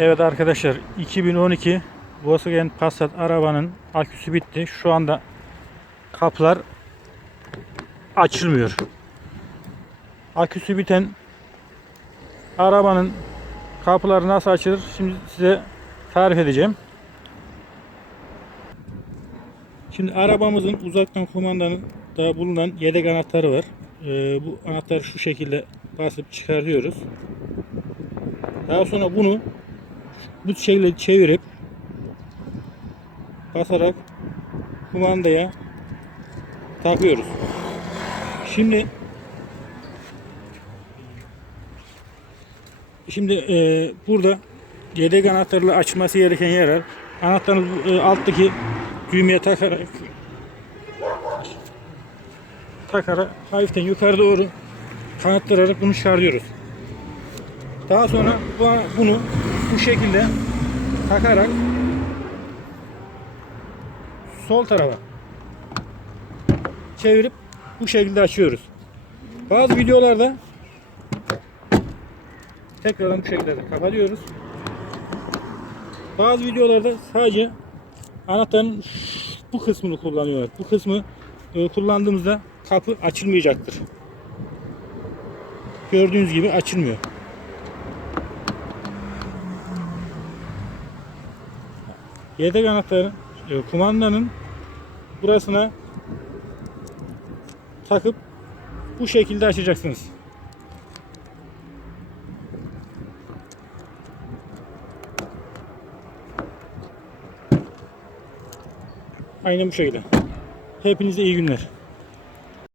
Evet arkadaşlar 2012 Volkswagen Passat arabanın aküsü bitti. Şu anda kapılar açılmıyor. Aküsü biten arabanın kapıları nasıl açılır? Şimdi size tarif edeceğim. Şimdi arabamızın uzaktan kumandanın da bulunan yedek anahtarı var. Ee, bu anahtarı şu şekilde basıp çıkarıyoruz. Daha sonra bunu bu şekilde çevirip basarak kumandaya takıyoruz. Şimdi şimdi e, burada yedek anahtarla açılması gereken yer var. Anahtarın e, alttaki düğmeye takarak takarak hafiften yukarı doğru kanattırarak bunu çıkarıyoruz. Daha sonra bu- bunu bu şekilde takarak sol tarafa çevirip bu şekilde açıyoruz. Bazı videolarda tekrardan bu şekilde de kapatıyoruz. Bazı videolarda sadece anahtarın bu kısmını kullanıyorlar. Bu kısmı e, kullandığımızda kapı açılmayacaktır. Gördüğünüz gibi açılmıyor. Yedek anahtarı e, kumandanın burasına takıp bu şekilde açacaksınız. Aynen bu şekilde. Hepinize iyi günler.